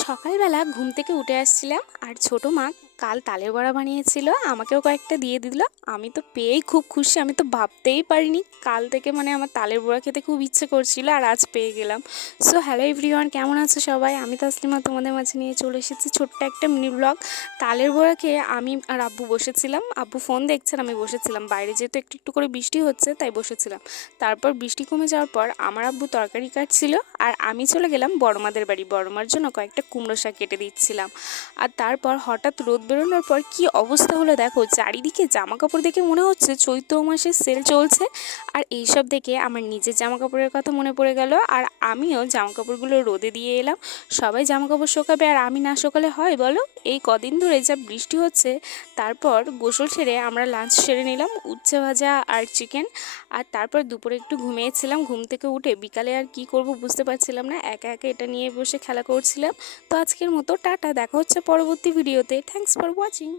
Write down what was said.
সকালবেলা ঘুম থেকে উঠে আসছিলাম আর ছোটো মা কাল তালের বড়া বানিয়েছিল, আমাকেও কয়েকটা দিয়ে দিল। আমি তো পেয়েই খুব খুশি, আমি তো ভাবতেই পারিনি। কাল থেকে আমার তালের বড়া খেতে খুব ইচ্ছে করছিল আর আজ পেয়ে গেলাম। সো হ্যালো এভরিওয়ান, কেমন আছো সবাই? আমি তাসলিমা তোমাদের মাঝে নিয়ে চলে এসেছি ছোট্ট একটা মিনি ব্লগ। তালের বড়া খেয়ে আমি আর আব্বু বসেছিলাম, আব্বু ফোন দেখছেন, আমি বসেছিলাম বাইরে, যেহেতু একটু একটু করে বৃষ্টি হচ্ছে তাই বসেছিলাম। তারপর বৃষ্টি কমে যাওয়ার পর আমার আব্বু তরকারি কাটছিল আর আমি চলে গেলাম বড়মাদের বাড়ি, বড়মার জন্য কয়েকটা কুমড়ো শাক কেটে দিচ্ছিলাম। আর তারপর হঠাৎ রোদ বেরোনোর পর কি অবস্থা হলো দেখো, চারিদিকে জামা কাপড় দেখে মনে হচ্ছে চৈত্র মাসের সেল চলছে। আর এইসব দেখে আমার নিজের জামা কাপড়ের কথা মনে পড়ে গেল, আর আমিও জামা কাপড়গুলো রোদে দিয়ে এলাম। সবাই জামা কাপড় শোকাবে আর আমি না শোকালে হয় বলো? এই কদিন ধরে যা বৃষ্টি হচ্ছে। তারপর গোসল সেরে আমরা লাঞ্চ সেরে নিলাম, উচ্ছে ভাজা আর চিকেন। আর তারপর দুপুরে একটু ঘুমিয়েছিলাম, ঘুম থেকে উঠে বিকালে আর কি করব বুঝতে পারছিলাম না, একা একা এটা নিয়ে বসে খেলা করছিলাম। তো আজকের মতো টাটা, দেখা হচ্ছে পরবর্তী ভিডিওতে। Thanks for watching.